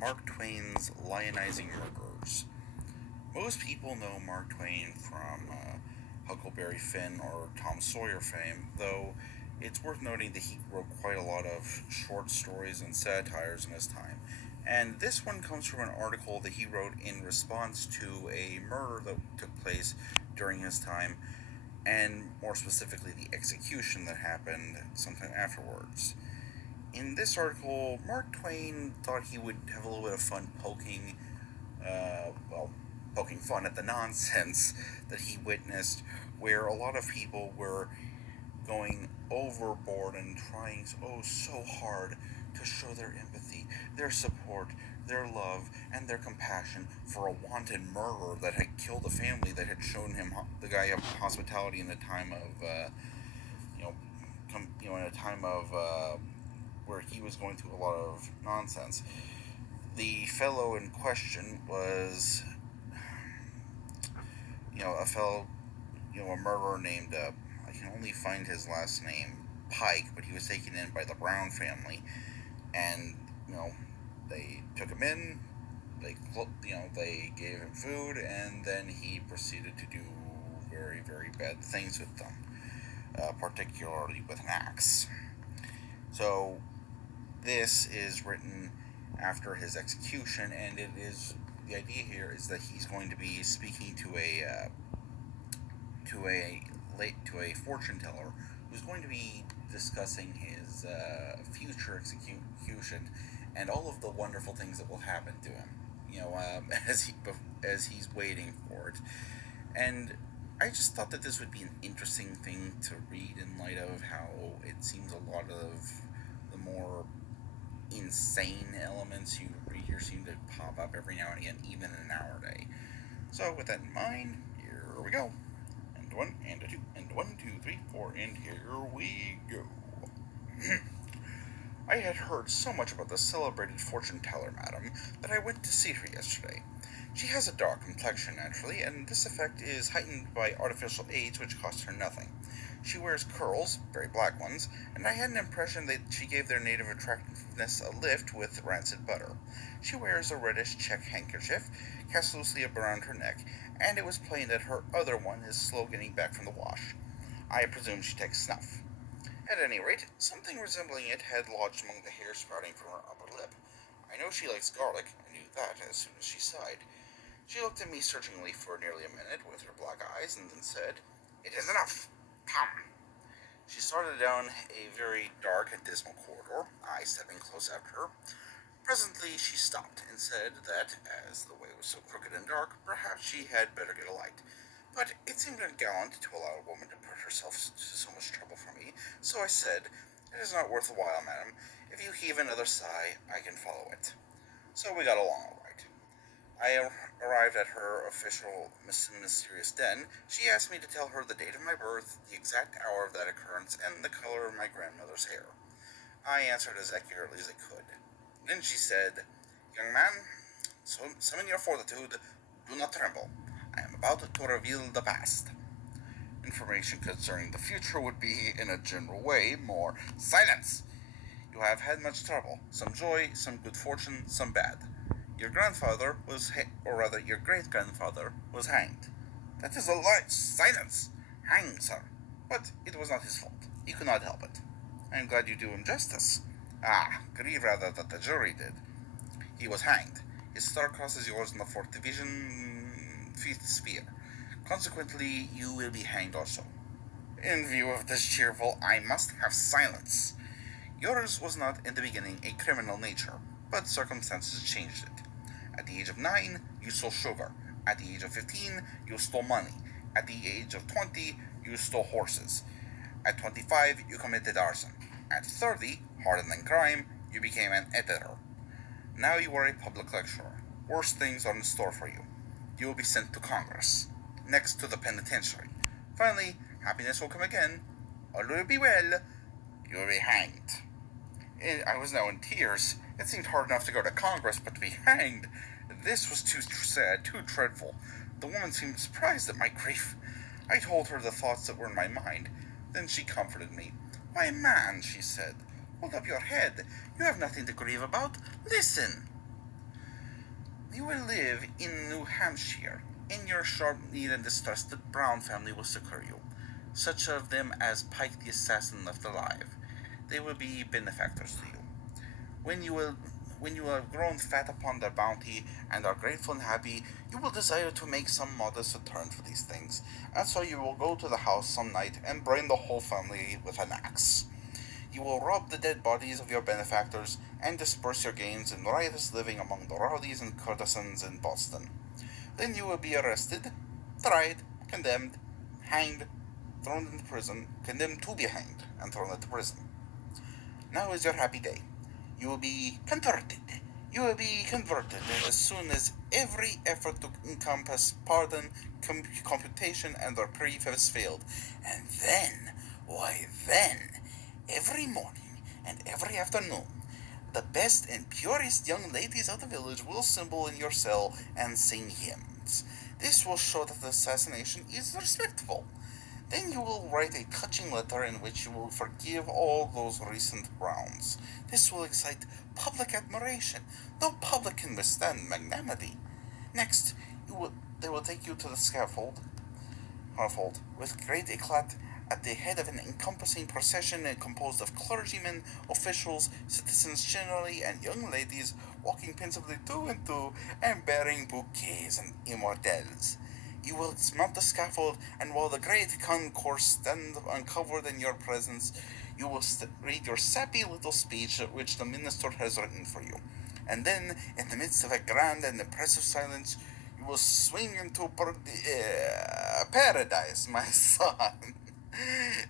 Mark Twain's Lionizing murderers. Most people know Mark Twain from Huckleberry Finn or Tom Sawyer fame, though it's worth noting that he wrote quite a lot of short stories and satires in his time. And this one comes from an article that he wrote in response to a murder that took place during his time, and more specifically, the execution that happened sometime afterwards. In this article, Mark Twain thought he would have a little bit of fun poking fun at the nonsense that he witnessed, where a lot of people were going overboard and trying so hard to show their empathy, their support, their love, and their compassion for a wanted murderer that had killed a family that had shown him the guy hospitality in a time of in a time of where he was going through a lot of nonsense. The fellow in question was, a fellow, a murderer named, I can only find his last name, Pike, but he was taken in by the Brown family, and, they took him in, they gave him food, and then he proceeded to do very, very bad things with them, particularly with an axe. So, this is written after his execution, and the idea here is that he's going to be speaking to a fortune teller who's going to be discussing his future execution and all of the wonderful things that will happen to him. As he's waiting for it, and I just thought that this would be an interesting thing to read in light of how it seems a lot of the more insane elements you read here seem to pop up every now and again, even in our day. So, with that in mind, here we go. And one, and a two, and 1, 2, 3, 4, and here we go. I had heard so much about the celebrated fortune teller, madam, that I went to see her yesterday. She has a dark complexion, naturally, and this effect is heightened by artificial aids which cost her nothing. She wears curls, very black ones, and I had an impression that she gave their native attractiveness a lift with rancid butter. She wears a reddish check handkerchief, cast loosely around her neck, and it was plain that her other one is slow getting back from the wash. I presume she takes snuff. At any rate, something resembling it had lodged among the hair sprouting from her upper lip. I know she likes garlic, I knew that as soon as she sighed. She looked at me searchingly for nearly a minute with her black eyes, and then said, "It is enough. Come." She started down a very dark and dismal corridor, I stepping close after her. Presently she stopped, and said that, as the way was so crooked and dark, perhaps she had better get a light. But it seemed ungallant to allow a woman to put herself to so much trouble for me, so I said, "It is not worth the while, madam. If you heave another sigh, I can follow it." So we got along all right. I arrived at her official mysterious den. She asked me to tell her the date of my birth, the exact hour of that occurrence, and the color of my grandmother's hair. I answered as accurately as I could. Then she said, "Young man, summon your fortitude. Do not tremble. I am about to reveal the past." Information concerning the future would be, in a general way, more silence. You have had much trouble, some joy, some good fortune, some bad. Your grandfather was, or rather, your great-grandfather was hanged. That is a lie. Silence! Hanged, sir. But it was not his fault. He could not help it. I am glad you do him justice. Grieve rather that the jury did. He was hanged. His star crosses yours in the 4th Division, 5th Sphere. Consequently, you will be hanged also. In view of this cheerful, I must have silence. Yours was not in the beginning a criminal nature, but circumstances changed it. At the age of 9, you stole sugar. At the age of 15, you stole money. At the age of 20, you stole horses. At 25, you committed arson. At 30, hardened in crime, you became an editor. Now you are a public lecturer. Worse things are in store for you. You will be sent to Congress, next to the penitentiary. Finally, happiness will come again. All will be well. You will be hanged. I was now in tears. It seemed hard enough to go to Congress, but to be hanged. This was too sad, too dreadful. The woman seemed surprised at my grief. I told her the thoughts that were in my mind. Then she comforted me. "Why, man," she said, "hold up your head. You have nothing to grieve about. Listen." You will live in New Hampshire. In your sharp need and distress, the Brown family will succor you. Such of them as Pike the assassin left alive. They will be benefactors to you. When you will when you have grown fat upon their bounty and are grateful and happy, you will desire to make some modest return for these things, and so you will go to the house some night and brain the whole family with an axe. You will rob the dead bodies of your benefactors and disperse your gains in riotous living among the rowdies and courtesans in Boston. Then you will be arrested, tried, condemned, hanged, thrown into prison, condemned to be hanged, and thrown into prison. Now is your happy day. You will be converted. You will be converted as soon as every effort to encompass pardon, computation, and reprieve has failed. And then, why then, every morning and every afternoon, the best and purest young ladies of the village will assemble in your cell and sing hymns. This will show that the assassination is respectful. Then you will write a touching letter in which you will forgive all those recent wrongs. This will excite public admiration. No public can withstand magnanimity. Next, they will take you to the scaffold with great eclat at the head of an encompassing procession composed of clergymen, officials, citizens generally, and young ladies walking pensively two and two and bearing bouquets and immortelles. You will mount the scaffold, and while the great concourse stand uncovered in your presence, you will read your sappy little speech which the minister has written for you. And then, in the midst of a grand and impressive silence, you will swing into paradise, my son.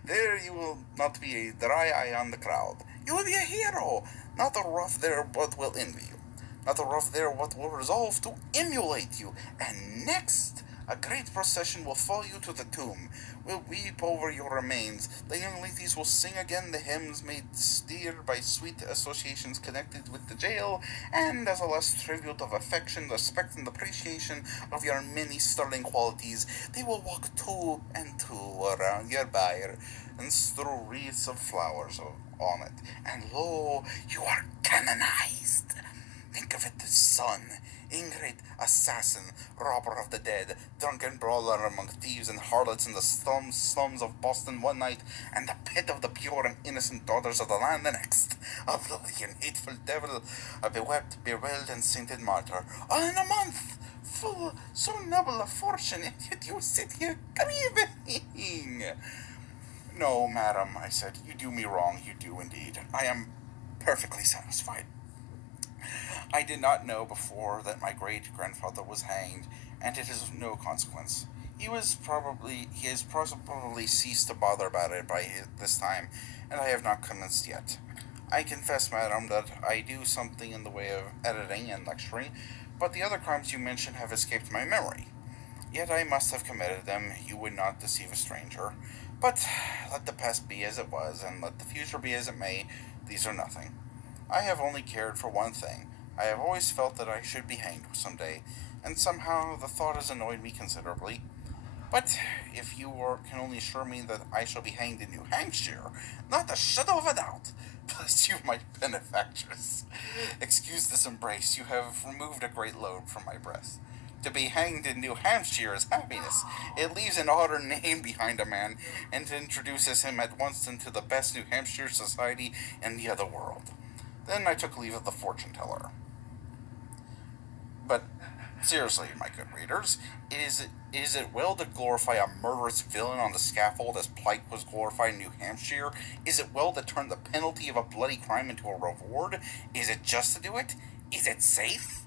There you will not be a dry eye on the crowd. You will be a hero, not a rough there but will envy you, not a rough there but will resolve to emulate you. And next, a great procession will follow you to the tomb, will weep over your remains. The young ladies will sing again the hymns made dear by sweet associations connected with the jail, and as a last tribute of affection, respect, and appreciation of your many sterling qualities, they will walk two and two around your bier and strew wreaths of flowers on it. And lo, you are canonized. Think of it, the son, ingrate, assassin, robber of the dead, drunken brawler among thieves and harlots in the slums of Boston one night, and the pit of the pure and innocent daughters of the land the next. A bloody and hateful devil, a bewept, bewailed, and sainted martyr, all in a month, full so noble a fortune, and yet you sit here grieving. No, madam, I said, you do me wrong, you do indeed. I am perfectly satisfied. I did not know before that my great grandfather was hanged, and it is of no consequence. He has probably ceased to bother about it by this time, and I have not commenced yet. I confess, madam, that I do something in the way of editing and lecturing, but the other crimes you mention have escaped my memory. Yet I must have committed them. You would not deceive a stranger. But let the past be as it was, and let the future be as it may. These are nothing. I have only cared for one thing. I have always felt that I should be hanged some day, and somehow the thought has annoyed me considerably. But if you can only assure me that I shall be hanged in New Hampshire, not a shadow of a doubt. Bless you, my benefactress. Excuse this embrace. You have removed a great load from my breast. To be hanged in New Hampshire is happiness. It leaves an odder name behind a man, and introduces him at once into the best New Hampshire society in the other world. Then I took leave of the fortune teller. But seriously, my good readers, is it well to glorify a murderous villain on the scaffold as Pike was glorified in New Hampshire? Is it well to turn the penalty of a bloody crime into a reward? Is it just to do it? Is it safe?